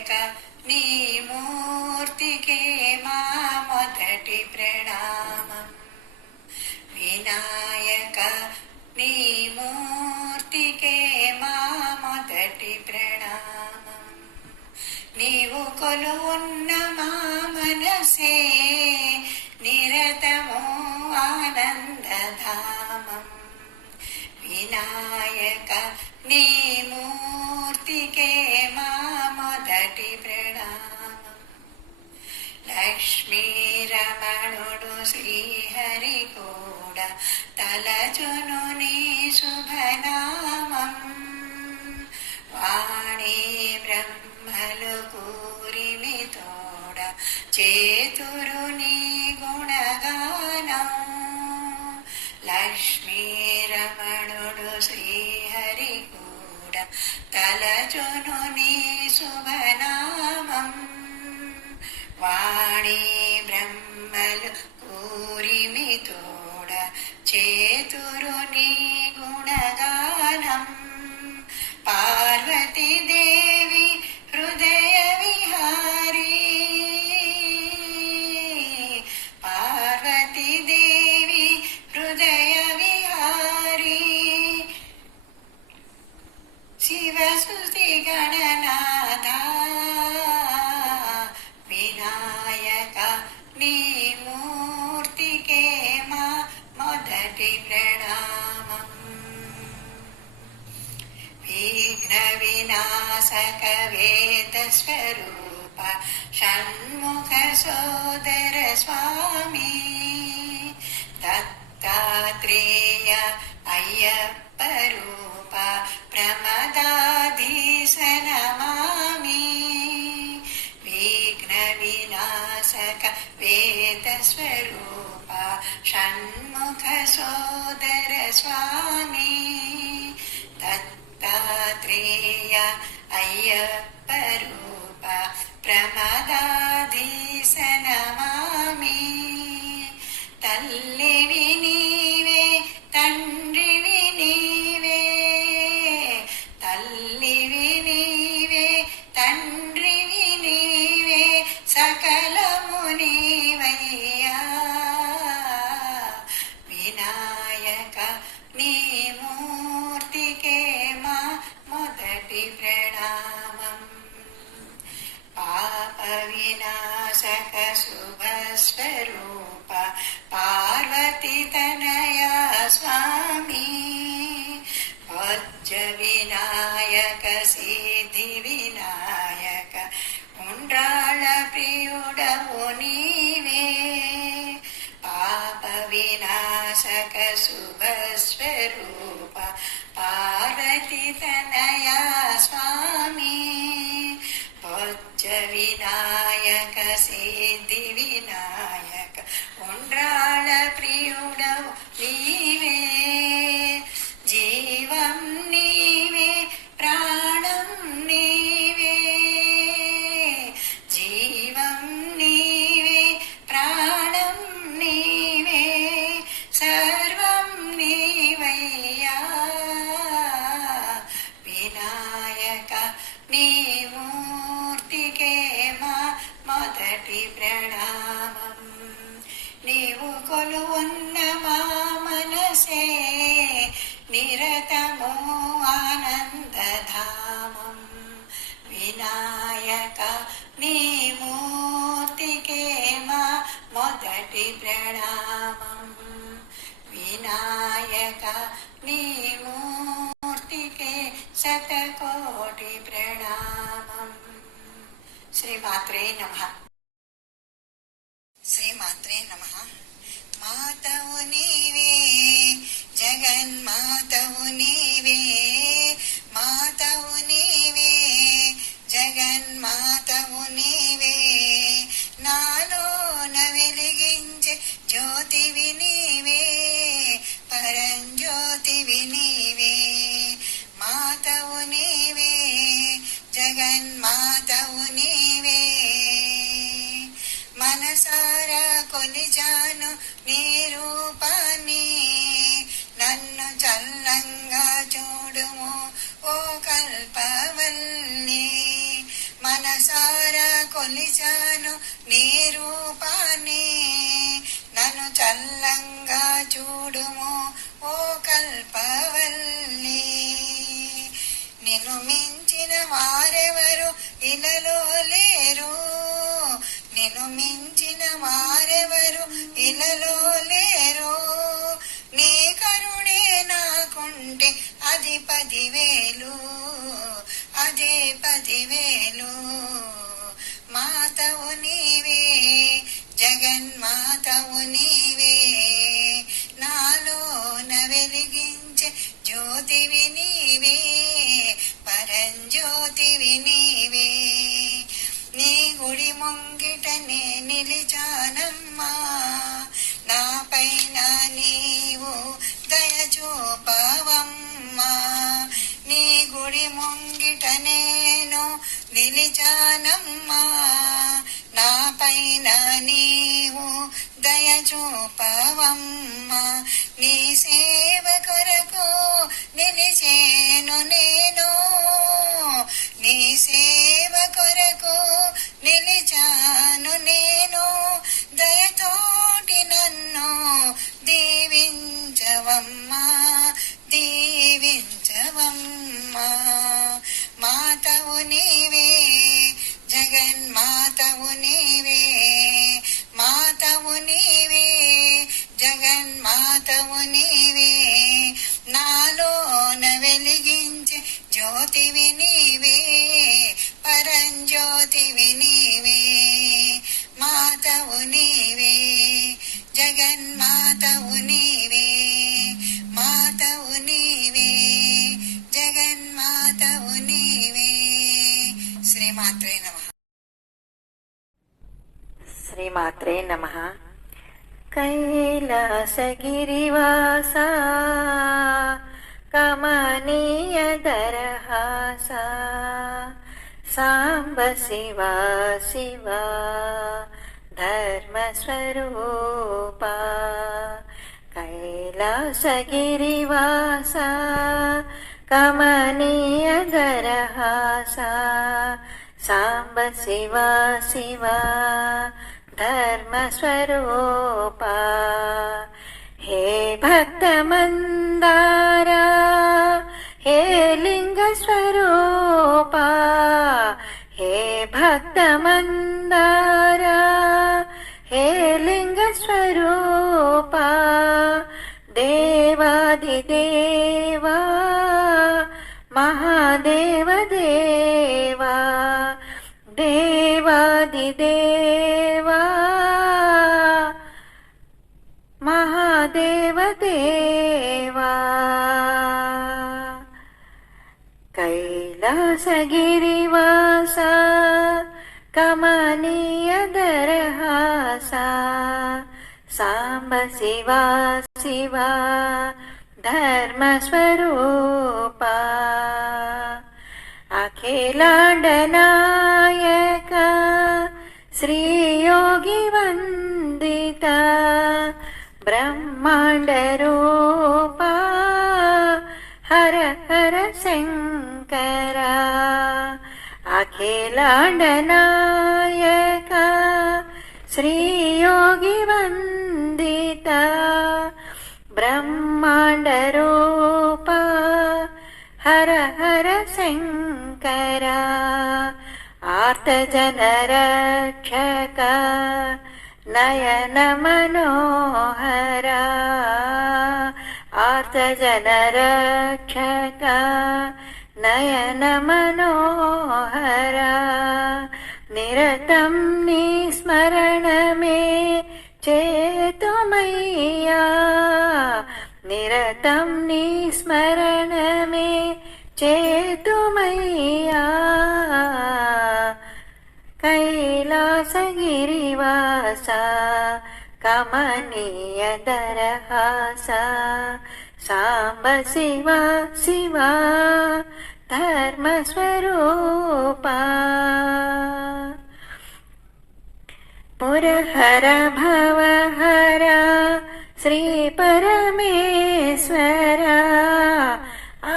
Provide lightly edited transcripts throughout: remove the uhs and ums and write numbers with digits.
వినాయక నీ మూర్తికే మా మొదటి ప్రణామం. వినాయక నీ మూర్తికే మా మొదటి ప్రణామం. నీవు కొలువున్న మా మనసే నిరతమో ఆనందధామం. వినాయక నీ మూర్తికే మా మొదటి ప్రణామం. లక్ష్మీ రమణుడు శ్రీహరి కూడా తలచును నీ శుభనామం. వాణి బ్రహ్మలు కూరిమి తోడ చేతురు నీ గుణగానం. లక్ష్మీ రమణుడు శ్రీహరి కూడా తలచును నీ శుభనామం. వాణి బ్రహ్మలు కూరిమి తోడ చేతురు నీ గుణగానం. పార్వతీదేవి హృదయ విహారీ, పార్వతీదేవి హృదయ విహారీ, శివసుతి గణనాథ. వినాయక నీ మూర్తికే మా మొదటి ప్రణామం. విఘ్న వినాశక వేద స్వరూప షణ్ముఖ సోదర స్వామి. దత్తాత్రేయ అయ్యప్ప రూప ప్రమదాధీశ నమామి. విఘ్న వినాశక వేద స్వరూప షణ్ముఖ సోదర స్వామి. దత్తాత్రేయ అయ్యప్ప రూప ప్రమదాధీశ నమామి. తల్లివి నీవే తండ్రివి నీవే, తల్లివి నీవే తండ్రివి నీవే, సకలము నీవయ్యా. వినాయక నీ మూర్తికే మా మొదటి ప్రణామం. పాప వినాశక శుభస్వరూప పార్వతీ తనయ స్వామి. వజ్ర వినాయక సిద్ధి వినాయక ఉండ్రాళ ప్రియుడవు నీవే. పాప వినాశక శుభస్వరూప పార్వతీ తనయ స్వామి. వజ్ర వినాయక సిద్ధి వినాయక ఉండ్రాళ ప్రియుడవు నీవే. జీవం నీవే ప్రాణం నీవే, జీవం నీవే ప్రాణం నీవే, సర్వం నీవయ్యా. వినాయక నీ మూర్తికే మా మొదటి ప్రణామం. నీవు కొలువున్న మా మనసే నిరతమో ఆనందధామం. వినాయక నీ మూర్తికే మా మొదటి ప్రణామం. వినాయక నీ మూర్తికే శతకోటి ప్రణామం. శ్రీమాత్రే నమః. శ్రీమాత్రే నమః. మాతవు నీవే, జగన్మాతవు నీవే, మాతవు నీవే, జగన్మాతవు నీవే. నాలోన వెలిగించే జ్యోతివి నీవే, పరంజ్యోతివి నీవే. మాతవు నీవే, జగన్మాతవు నీవే. మనసారా కొలిచాను నీ రూపాన్ని, నన్ను చల్లంగా చూడుము ఓ కల్పవల్లి. మనసారా కొలిచాను నీ రూపాన్ని, నన్ను చల్లంగా చూడుము ఓ కల్పవల్లి. నిన్ను మించిన వారెవరు ఇలలో లేరు, నిన్ను మించిన వారెవరు ఇలలో లేరు. నీ కరుణే నాకుంటే అది 10,000, అదే 10,000. మాతవు నీవే, జగన్మాతవు నీవే, నాలోన వెలిగించే జ్యోతివి నీవే, పరంజ్యోతివి నీవే. నీ గుడి ముంగిటనే నిలిచానమ్మా, నా పైన నీవు దయ చూపవమ్మా. నీ గుడి ముంగిట నేను నిలిచానమ్మా, నా పైన నీవు దయ చూపవమ్మా. నీ సేవ కొరకు నిలిచేను నేను, నీ సేవ కొరకు నిలిచాను నేను. దయతోటి నన్ను దీవించవమ్మా, దీవించవమ్మా. మాతవు నీవే, జగన్మాతవు నీవే, మాతవు నీవే, జగన్మాతవు నీవే, నాలోన వెలిగించే జ్యోతివి నీవే, పరంజ్యోతివి నీవే. మాతవు నీవే, జగన్మాతవు నీవే, మాతవు నీవే, జగన్మాతవు నీవే. శ్రీమాత్రే నమః. శ్రీమాత్రే నమః. కైలాసగిరివాసా కమనీయదరహాసా సాంబ శివా శివా ధర్మస్వరూపా. కైలాసగిరివాసా కమనీయదరహాసా సాంబ శివా శివా ధర్మస్వరూపా. హే భక్తమందారా, హే లింగస్వరూపా, హే భక్తమందారా, హే లింగస్వరూపా. దేవాదిదేవా మహాదేవదేవా, దేవాదిదేవా మహాదేవదేవా. కైలాసగిరివాసా కమనీయదరహాసా సాంబ శివా శివా ధర్మస్వరూపా. అఖిలాండనాయక శ్రీయోగి వందిత బ్రహ్మాండరూపా హర హర శంకర. అఖిలాండనాయక శ్రీయోగి వందిత బ్రహ్మాండరూపా హర హర శంకర. ఆర్తజనరక్షక నయన మనోహర, ఆర్తజనరక్షక నయన మనోహర. నిరతం నీ స్మరణమే చేతుమయ్యా, నిరతం నీ స్మరణమే చేతుమయ్యా. కైలాసగిరివాసా కమనీయదరహాసా సాంబ శివా శివా ధర్మస్వరూపా. పురహర భవహర శ్రీ పరమేశ్వర,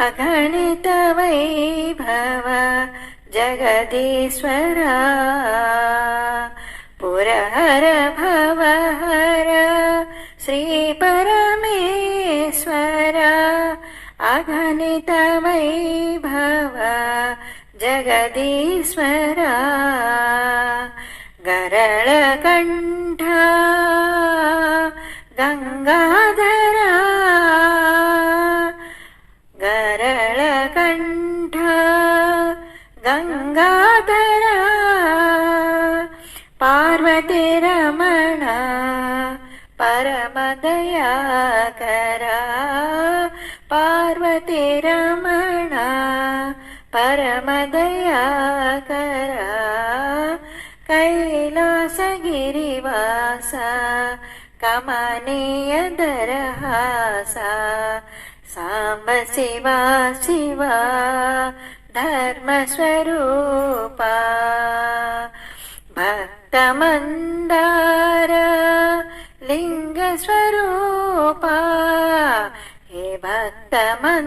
అగణిత వైభవ జగ जगदीश्वरा पुरहर भवहर श्रीपरमेश्वरा अगणित वैभव जगदीश्वरा गरळकण्ठा गंगाधरा गरळकण्ठा गंगाधरा पार्वती रमणा परमदयाकरा पार्वती रमणा परमदयाकरा कैलासगिरिवासा कमनीय दरहासा सांब शिवा शिवा धर्मस्वरूपा भक्तमन्दार लिंगस्वरूपा हे भक्तमन्दार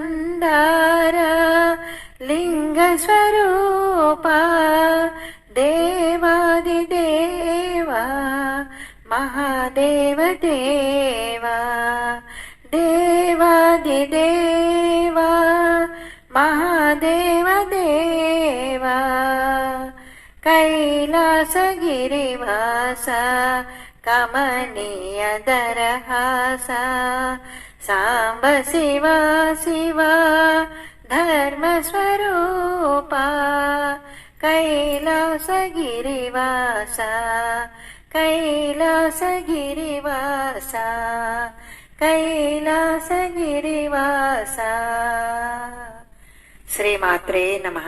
लिंगस्वरूपा देवादिदेवा महादेव देवा देवादिदेवा महादेव देवा कैलासगिरिवासा कमनीय दरहासा सांब शिवा शिवा धर्मस्वरूपा कैलासगिरिवासा कैलासगिरिवासा कैलासगिरिवासा श्रीमात्रे नमः।